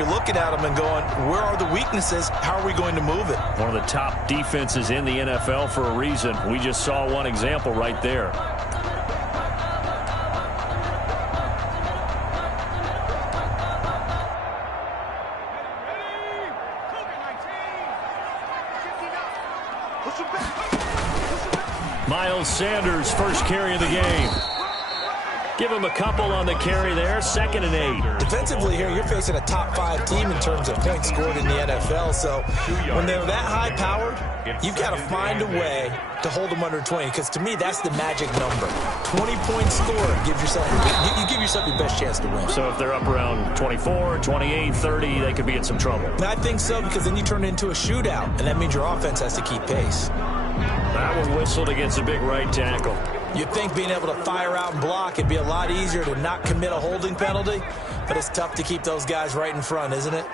you're looking at them and going, where are the weaknesses? How are we going to move it? One of the top defenses in the NFL for a reason. We just saw one example right there. Miles Sanders, first carry of the game. Give him a couple on the carry there, 2nd and 8. Defensively here, you're facing a top 5 team in terms of points scored in the NFL. So when they're that high-powered, you've got to find a way to hold them under 20. Because to me, that's the magic number. 20 points scored. You give yourself your best chance to win. So if they're up around 24, 28, 30, they could be in some trouble. I think so, because then you turn it into a shootout, and that means your offense has to keep pace. That one whistled against a big right tackle. You'd think being able to fire out and block, it'd be a lot easier to not commit a holding penalty, but it's tough to keep those guys right in front, isn't it?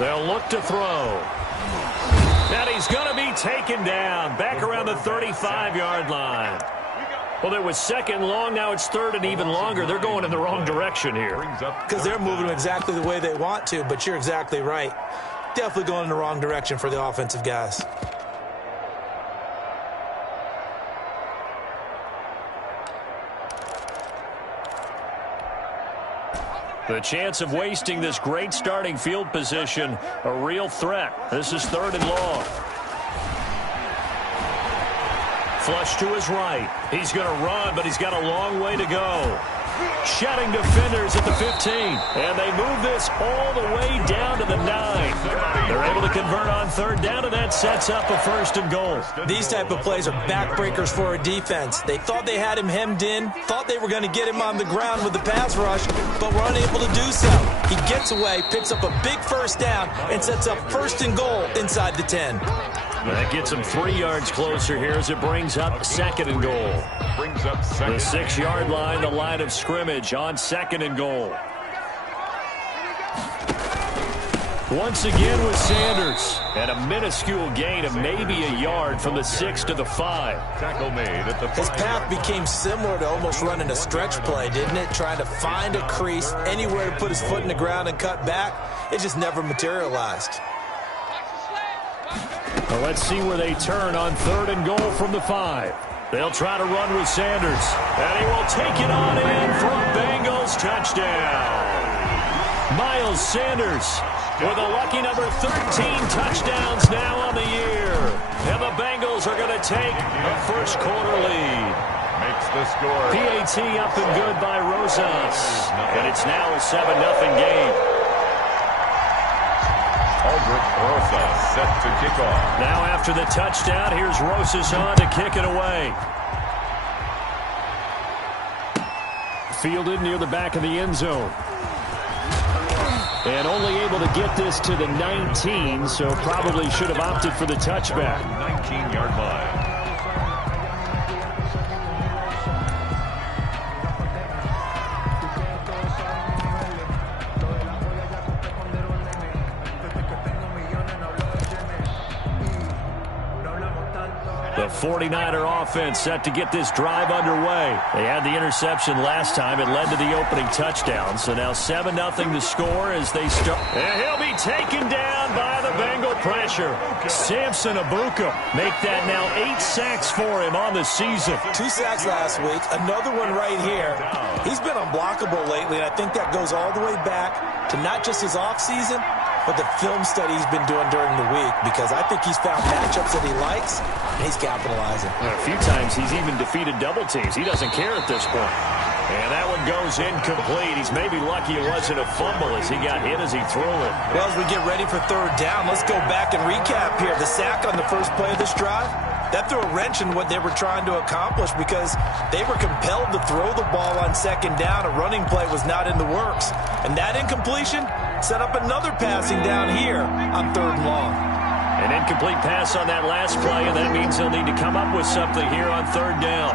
They'll look to throw. And he's going to be taken down back around the 35-yard line. Well, it was 2nd long. Now it's 3rd and even longer. They're going in the wrong direction here. Because they're moving exactly the way they want to, but you're exactly right. Definitely going in the wrong direction for the offensive guys. The chance of wasting this great starting field position, a real threat. This is 3rd and long. Flush to his right. He's going to run, but he's got a long way to go. Shedding defenders at the 15. And they move this all the way down to the 9. They're able to convert on 3rd down, and that sets up a 1st and goal. These type of plays are backbreakers for a defense. They thought they had him hemmed in, thought they were going to get him on the ground with the pass rush, but were unable to do so. He gets away, picks up a big 1st down, and sets up 1st and goal inside the 10. That gets him 3 yards closer here as it brings up 2nd and goal. The 6-yard line, the line of scrimmage on 2nd and goal. Once again with Sanders. And a minuscule gain of maybe a yard from the 6 to the 5. Tackle made at the 5. His path became similar to almost running a stretch play, didn't it? Trying to find a crease, anywhere to put his foot in the ground and cut back. It just never materialized. Well, let's see where they turn on 3rd and goal from the 5. They'll try to run with Sanders. And he will take it on in for a Bengals touchdown. Miles Sanders with a lucky number 13 touchdowns now on the year. And the Bengals are going to take a first-quarter lead. Makes the score. PAT up and good by Rosas. And it's now a 7-0 game. Rosas set to kick off. Now after the touchdown, here's Rosas on to kick it away. Fielded near the back of the end zone. And only able to get this to the 19, so probably should have opted for the touchback. 19-yard line. The 49er offense set to get this drive underway. They had the interception last time. It led to the opening touchdown. So now 7-0 to score as they start. And he'll be taken down by the Bengal pressure. Samson Abuka make that now 8 sacks for him on the season. 2 sacks last week. Another one right here. He's been unblockable lately, and I think that goes all the way back to not just his offseason, but the film study he's been doing during the week, because I think he's found matchups that he likes, and he's capitalizing. A few times he's even defeated double teams. He doesn't care at this point. And that one goes incomplete. He's maybe lucky it wasn't a fumble as he got hit as he threw it. Well, as we get ready for 3rd down, let's go back and recap here. The sack on the first play of this drive, that threw a wrench in what they were trying to accomplish, because they were compelled to throw the ball on 2nd down. A running play was not in the works. And that incompletion set up another passing down here on 3rd and long. An incomplete pass on that last play, and that means they'll need to come up with something here on 3rd down.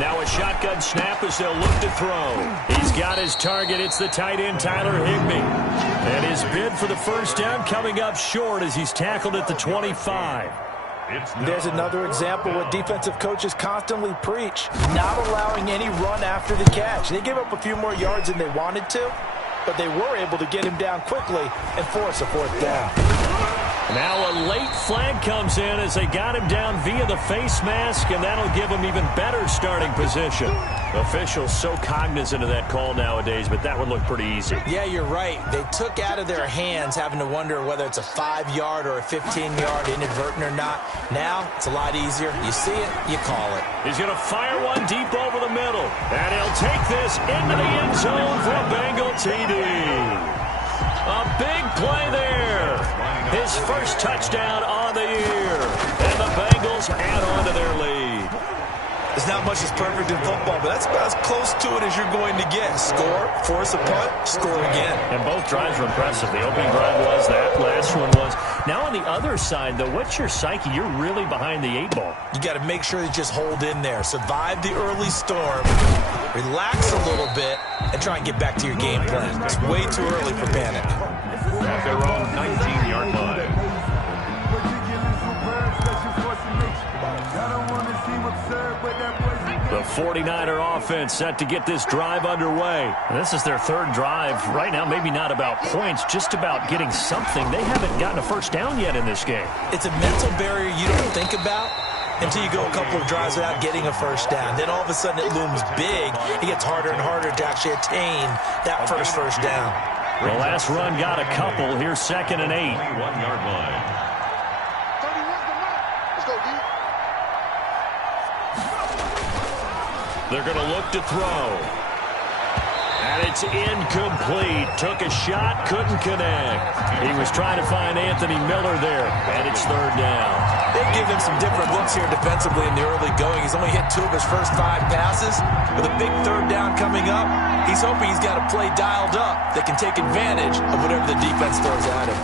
Now a a shotgun snap as they'll look to throw. He's got his target. It's the tight end, Tyler Higbee. And his bid for the first down coming up short as he's tackled at the 25. There's another example what defensive coaches constantly preach, not allowing any run after the catch. They gave up a few more yards than they wanted to, but they were able to get him down quickly and force a fourth down. Now a late flag comes in as they got him down via the face mask, and that'll give him even better starting position. Officials so cognizant of that call nowadays, but that would look pretty easy. Yeah, you're right. They took out of their hands having to wonder whether it's a 5-yard or a 15-yard inadvertent or not. Now it's a lot easier. You see it, you call it. He's going to fire one deep over the middle, and he'll take this into the end zone for a Bengal TD. A big play there. His first touchdown on the year. And the Bengals add on to their lead. There's not much that's perfect in football, but that's about as close to it as you're going to get. Score, force a punt, score again. And both drives were impressive. The opening drive was, that last one was. Now on the other side, though, what's your psyche? You're really behind the 8 ball. You got to make sure that you just hold in there. Survive the early storm. Relax a little bit and try and get back to your game plan. It's way too early for panic. At their own 19-yard line. The 49er offense set to get this drive underway. And this is their third drive. Right now, maybe not about points, just about getting something. They haven't gotten a first down yet in this game. It's a mental barrier you don't think about until you go a couple of drives without getting a first down. Then all of a sudden it looms big. It gets harder and harder to actually attain that first down. The last run got a couple. Here's 2nd and 8. 1-yard line. They're going to look to throw. And it's incomplete. Took a shot, couldn't connect. He was trying to find Anthony Miller there, and it's 3rd down. They've given him some different looks here defensively in the early going. He's only hit 2 of his first 5 passes. With a big 3rd down coming up, he's hoping he's got a play dialed up that can take advantage of whatever the defense throws at him.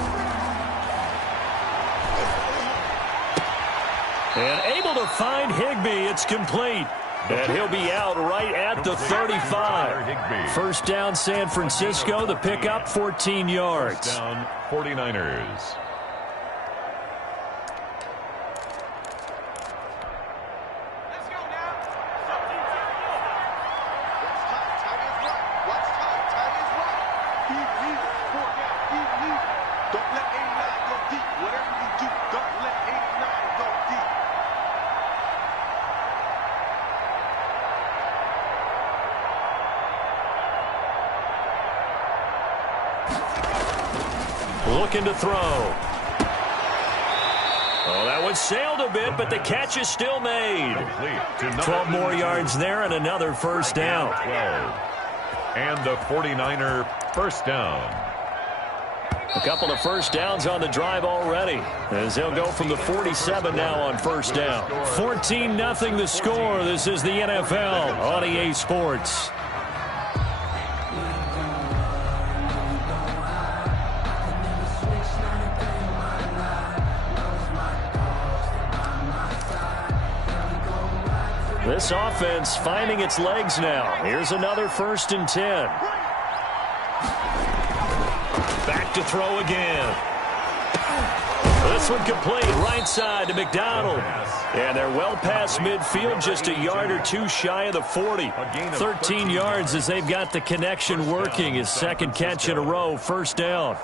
And able to find Higbee. It's complete. And he'll be out right at the 35. First down, San Francisco. The pickup, 14 yards. First down, 49ers. Looking to throw. Oh, that one sailed a bit, but the catch is still made. 12 more yards there and another first down. 12. And the 49er first down. A couple of first downs on the drive already, as they'll go from the 47 now on first down. 14-0 the score. This is the NFL on EA Sports. This offense finding its legs now. Here's another 1st and 10. Back to throw again. This one complete. Right side to McDonald. And they're well past midfield, just a yard or 2 shy of the 40. 13 yards as they've got the connection working. His 2nd catch in a row, first down.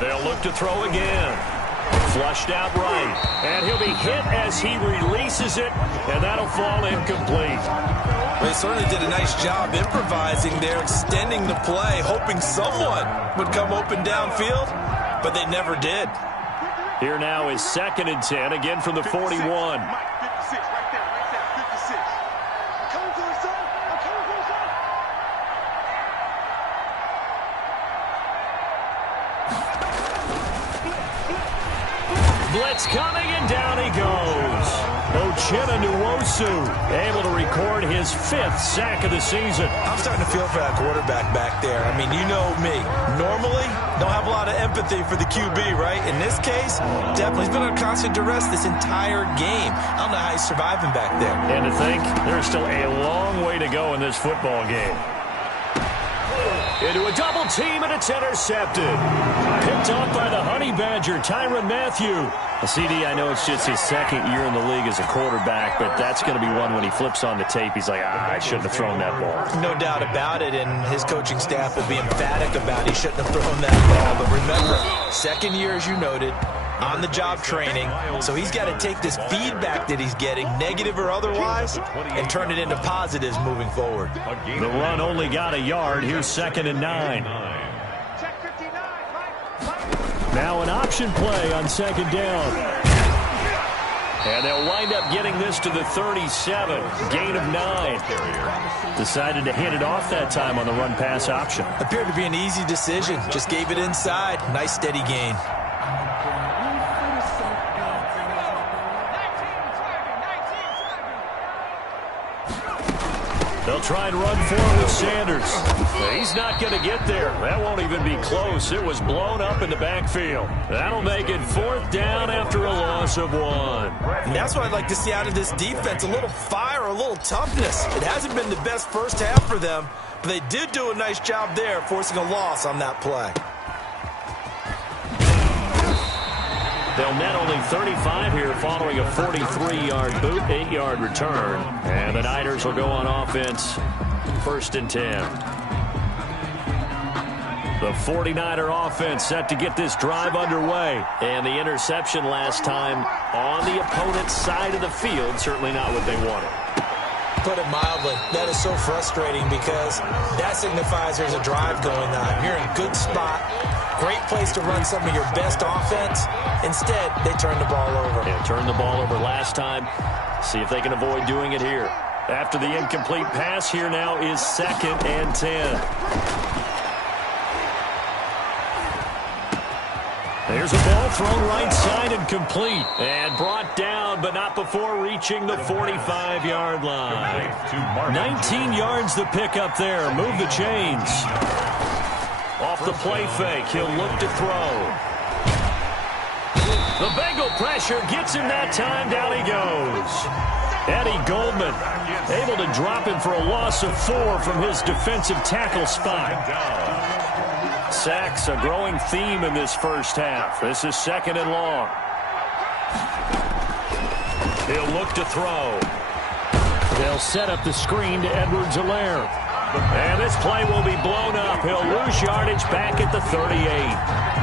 They'll look to throw again. Flushed out right. And he'll be hit as he releases it, and that'll fall incomplete. They certainly did a nice job improvising there, extending the play, hoping someone would come open downfield, but they never did. Here now is 2nd and 10, again from the 41. Blitz coming, and down he goes. Able to record his 5th sack of the season. I'm starting to feel for that quarterback back there. I mean, you know me. Normally, don't have a lot of empathy for the QB, right? In this case, definitely. He's been under constant duress this entire game. I don't know how he's surviving back there. And to think, there's still a long way to go in this football game. Into a double team, and it's intercepted. Picked off by the Honey Badger, Tyrann Mathieu. CD, I know it's just his 2nd year in the league as a quarterback, but that's going to be one when he flips on the tape. He's like, I shouldn't have thrown that ball. No doubt about it, and his coaching staff will be emphatic about he shouldn't have thrown that ball. But remember, 2nd year, as you noted, on-the-job training, so he's got to take this feedback that he's getting, negative or otherwise, and turn it into positives moving forward. The run only got a yard. Here's 2nd and 9. Now an option play on 2nd down. And they'll wind up getting this to the 37. Gain of 9. Decided to hit it off that time on the run-pass option. Appeared to be an easy decision. Just gave it inside. Nice steady gain. They'll try and run forward with Sanders. He's not going to get there. That won't even be close. It was blown up in the backfield. That'll make it 4th down after a loss of 1. And that's what I'd like to see out of this defense. A little fire, a little toughness. It hasn't been the best first half for them, but they did do a nice job there, forcing a loss on that play. They'll net only 35 here following a 43-yard boot, 8-yard return. And the Niners will go on offense, 1st and 10. The 49er offense set to get this drive underway. And the interception last time on the opponent's side of the field, certainly not what they wanted. Put it mildly, that is so frustrating because that signifies there's a drive going on. You're in a good spot. Great place to run some of your best offense. Instead, they turn the ball over. They turned the ball over last time. See if they can avoid doing it here. After the incomplete pass, here now is 2nd and 10. There's a ball thrown right side and complete. And brought down, but not before reaching the 45-yard line. 19 yards the pick up there. Move the chains. Off the play fake, he'll look to throw. The Bengal pressure gets him that time. Down he goes. Eddie Goldman able to drop him for a loss of 4 from his defensive tackle spot. Sacks, a growing theme in this first half. This is 2nd and long. He'll look to throw. They'll set up the screen to Edwards-Helaire. And this play will be blown up. He'll lose yardage back at the 38.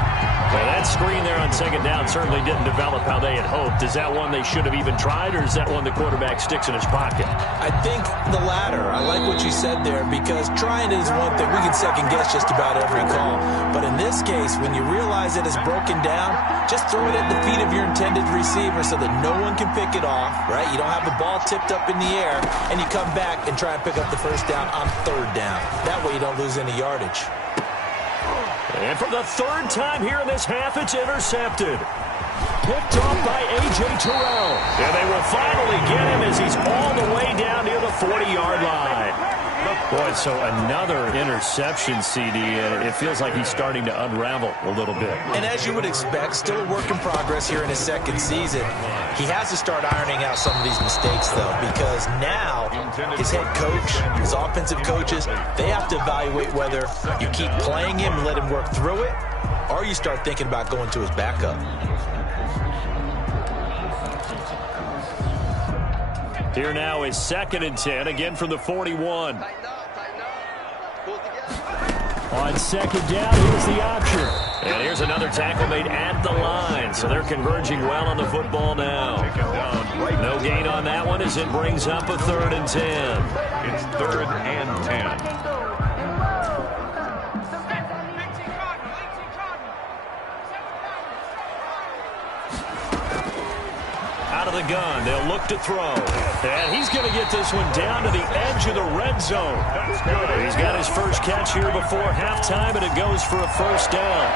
Well, that screen there on 2nd down certainly didn't develop how they had hoped. Is that one they should have even tried, or is that one the quarterback sticks in his pocket? I think the latter. I like what you said there, because trying it is one thing. We can second-guess just about every call. But in this case, when you realize that it's broken down, just throw it at the feet of your intended receiver so that no one can pick it off, right? You don't have the ball tipped up in the air, and you come back and try and pick up the 1st down on 3rd down. That way you don't lose any yardage. And for the 3rd time here in this half, it's intercepted. Picked off by A.J. Terrell. And they will finally get him as he's all the way down near the 40-yard line. Boy, so another interception, CD, and it feels like he's starting to unravel a little bit. And as you would expect, still a work in progress here in his 2nd season. He has to start ironing out some of these mistakes, though, because now his head coach, his offensive coaches, they have to evaluate whether you keep playing him and let him work through it, or you start thinking about going to his backup. Here now is 2nd and 10, again from the 41. On 2nd down, here's the option. And here's another tackle made at the line, so they're converging well on the football now. No gain on that one as it brings up a 3rd and 10. It's 3rd and 10. Out of the gun, they'll look to throw. And he's going to get this one down to the edge of the red zone. He's got his first catch here before halftime, and it goes for a 1st down.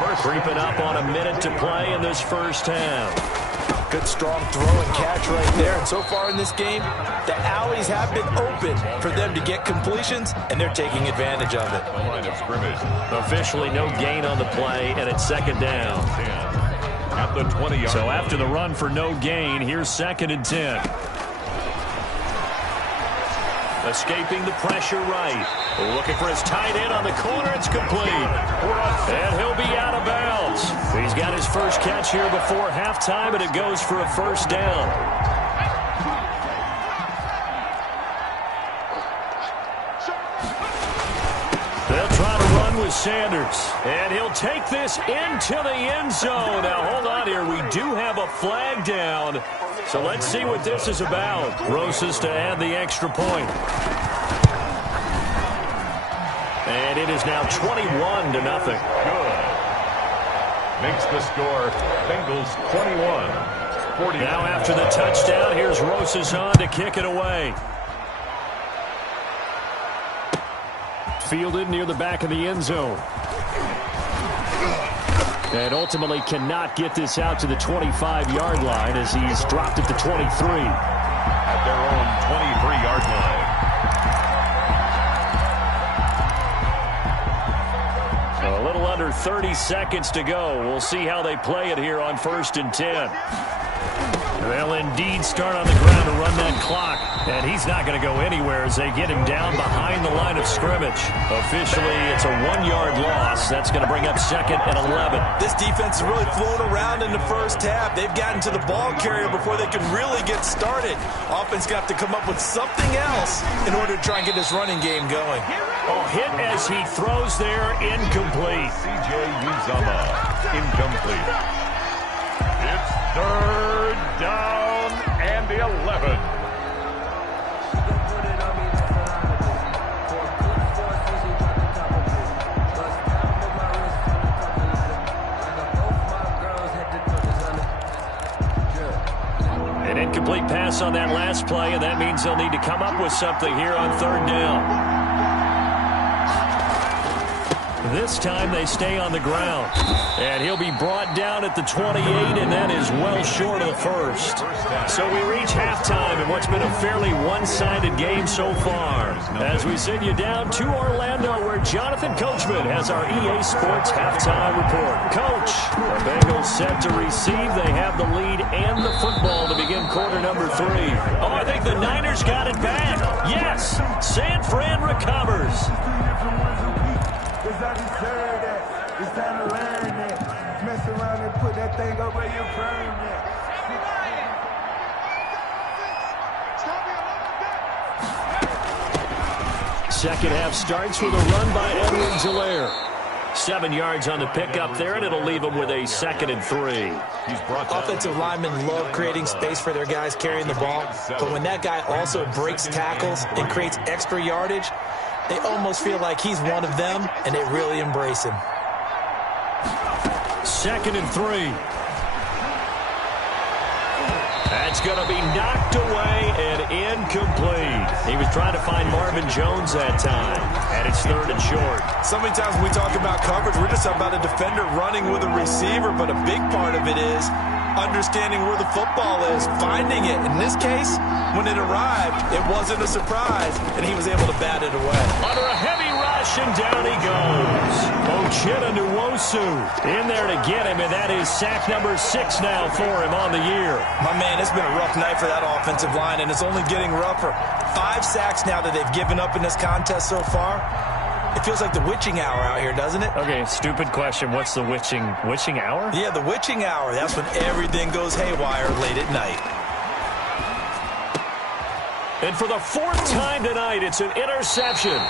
Creeping up on a minute to play in this first half. Good strong throw and catch right there. And so far in this game, the alleys have been open for them to get completions, and they're taking advantage of it. Line of scrimmage. Officially no gain on the play, and it's second down. 10 at the 20-yard. So after the run for no gain, here's 2nd and 10. Escaping the pressure right. Looking for his tight end on the corner. It's complete. And he'll be out of bounds. He's got his first catch here before halftime, and it goes for a first down. They'll try to run with Sanders. And he'll take this into the end zone. Now, hold on here. We do have a flag down. So let's see what this is about. Rosas to add the extra point. And it is now 21-0. Good. Makes the score Bengals 21. Now after the touchdown, here's Rosas on to kick it away. Fielded near the back of the end zone. And ultimately cannot get this out to the 25-yard line as he's dropped at the 23. At their own 23-yard line. A little under 30 seconds to go. We'll see how they play it here on 1st and 10. They'll indeed start on the ground to run that clock. And he's not going to go anywhere as they get him down behind the line of scrimmage. Officially, it's a 1-yard loss. That's going to bring up 2nd and 11. This defense has really flown around in the first half. They've gotten to the ball carrier before they can really get started. Offense got to come up with something else in order to try and get this running game going. Oh, hit as he throws there, incomplete. C.J. Uzomah, incomplete. It's 3rd down and the 11. An incomplete pass on that last play, and that means they'll need to come up with something here on 3rd down. This time they stay on the ground. And he'll be brought down at the 28, and that is well short of the first. So we reach halftime in what's been a fairly one-sided game so far. As we send you down to Orlando, where Jonathan Coachman has our EA Sports halftime report. Coach, the Bengals set to receive. They have the lead and the football to begin quarter number 3. Oh, I think the Niners got it back. Yes, San Fran recovers. I deserve that. It's time to learn that. Mess around and put that thing up where you burn that. Second half starts with a run by Edwards-Helaire. 7 yards on the pickup there, and it'll leave them with a 2nd and 3. Offensive linemen love creating space for their guys carrying the ball, but when that guy also breaks tackles and creates extra yardage, they almost feel like he's one of them, and they really embrace him. 2nd and 3. That's going to be knocked away and incomplete. He was trying to find Marvin Jones that time, and it's 3rd and short. So many times when we talk about coverage, we're just talking about a defender running with a receiver, but a big part of it is understanding where the football is, finding it. In this case, when it arrived, it wasn't a surprise, and he was able to bat it away. Under a heavy rush, and down he goes. Ochita Nwosu in there to get him, and that is sack number 6 now for him on the year. My man, it's been a rough night for that offensive line, and it's only getting rougher. 5 sacks now that they've given up in this contest so far. It feels like the witching hour out here, doesn't it? Okay, stupid question. What's the witching hour? Yeah, the witching hour. That's when everything goes haywire late at night. And for the 4th time tonight, it's an interception.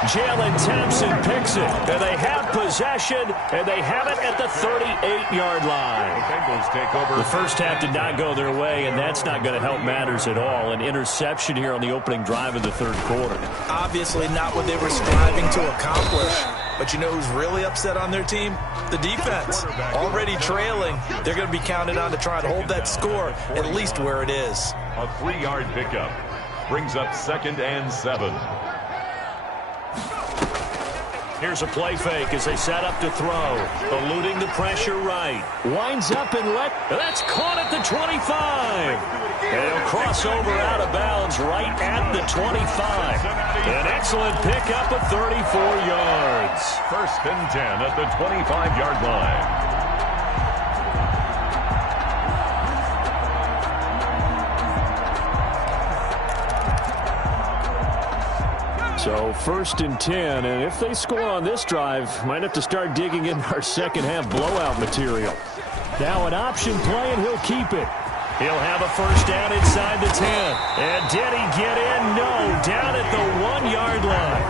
Jalen Thompson picks it, and they have possession, and they have it at the 38-yard line. The Bengals take over. The first half did not go their way, and that's not going to help matters at all. An interception here on the opening drive of the 3rd quarter. Obviously not what they were striving to accomplish. But you know who's really upset on their team? The defense. Already trailing. They're going to be counted on to try and hold that score at least where it is. A 3-yard pickup brings up 2nd and 7. Here's a play fake as they set up to throw. Eluding the pressure right. Winds up and that's caught at the 25. They'll cross over out of bounds right at the 25. An excellent pickup of 34 yards. 1st and 10 at the 25-yard line. So 1st and 10, and if they score on this drive, might have to start digging in our second half blowout material. Now an option play, and he'll keep it. He'll have a first down inside the 10. And did he get in? No, down at the 1-yard line.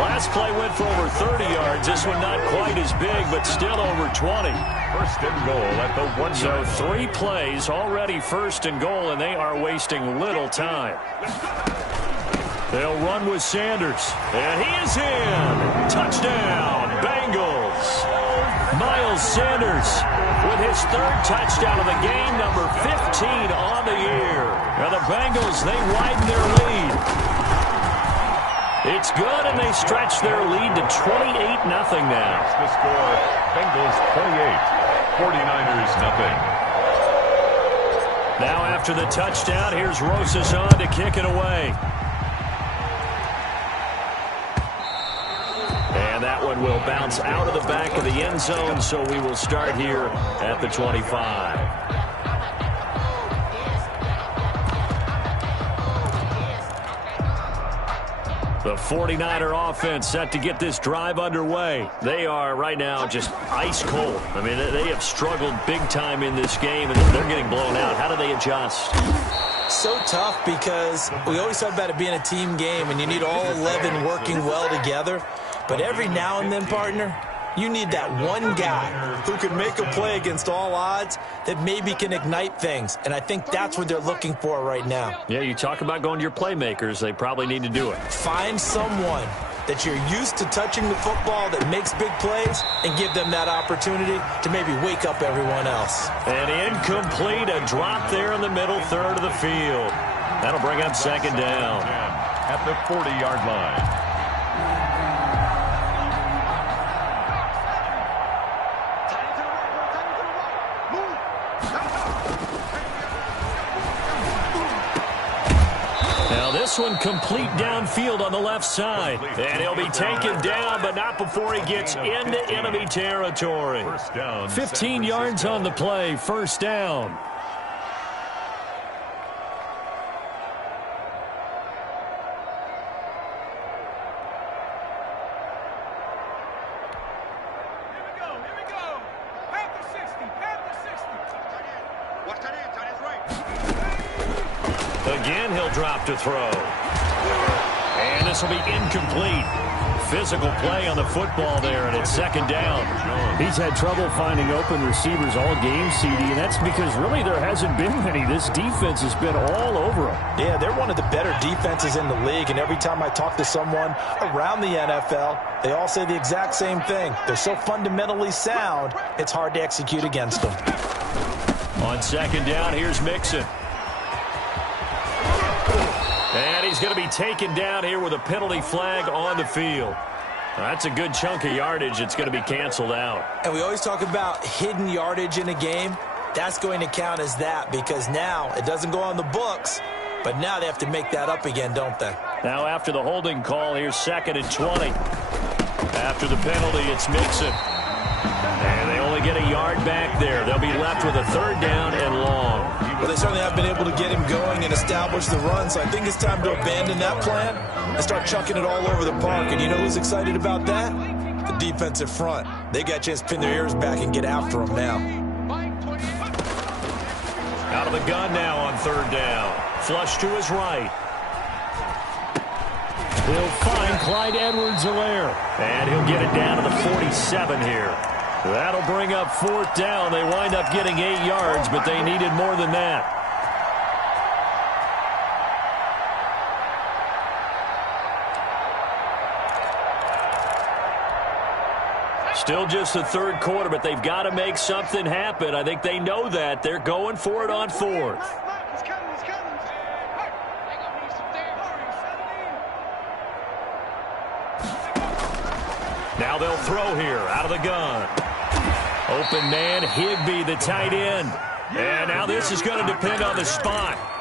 Last play went for over 30 yards. This one not quite as big, but still over 20. 1st and goal at the 1 yard. So 3 plays, already 1st and goal, and they are wasting little time. They'll run with Sanders. And he is in. Touchdown, Bengals. Miles Sanders with his 3rd touchdown of the game, number 15 on the year. Now the Bengals, they widen their lead. It's good, and they stretch their lead to 28-0 now. The score, Bengals 28, 49ers nothing. Now after the touchdown, here's Rosas on to kick it away. And that one will bounce out of the back of the end zone, so we will start here at the 25. The 49er offense set to get this drive underway. They are right now just ice cold. I mean, they have struggled big time in this game, and they're getting blown out. How do they adjust? So tough because we always talk about it being a team game, and you need all 11 working well together. But every now and then, partner, you need that one guy who can make a play against all odds that maybe can ignite things. And I think that's what they're looking for right now. Yeah, you talk about going to your playmakers. They probably need to do it. Find someone that you're used to touching the football that makes big plays and give them that opportunity to maybe wake up everyone else. And incomplete, a drop there in the middle third of the field. That'll bring up 2nd down. At the 40-yard line. This one complete downfield on the left side. And he'll be taken down, but not before he gets into enemy territory. 1st down, 15 yards on the play, 1st down. Again, he'll drop to throw. And this will be incomplete. Physical play on the football there, and it's 2nd down. He's had trouble finding open receivers all game, CD, and that's because really there hasn't been many. This defense has been all over him. Yeah, they're one of the better defenses in the league, and every time I talk to someone around the NFL, they all say the exact same thing. They're so fundamentally sound, it's hard to execute against them. On 2nd down, here's Mixon. And he's going to be taken down here with a penalty flag on the field. That's a good chunk of yardage. It's going to be canceled out. And we always talk about hidden yardage in a game. That's going to count as that because now it doesn't go on the books, but now they have to make that up again, don't they? Now after the holding call, here's 2nd and 20. After the penalty, it's Mixon. And they only get a yard back there. They'll be left with a 3rd down and long. Well, they certainly have been able to get him going and establish the run, so I think it's time to abandon that plan and start chucking it all over the park. And you know who's excited about that? The defensive front. They got a chance to pin their ears back and get after him now. Out of the gun now on 3rd down. Flush to his right. He'll find Clyde Edwards-Helaire. And he'll get it down to the 47 here. That'll bring up 4th down. They wind up getting 8 yards, but they needed more than that. Still just the 3rd quarter, but they've got to make something happen. I think they know that. They're going for it on 4th. Now Now they'll throw here out of the gun. Open man, Higbee, the tight end. And now this is going to depend on the spot.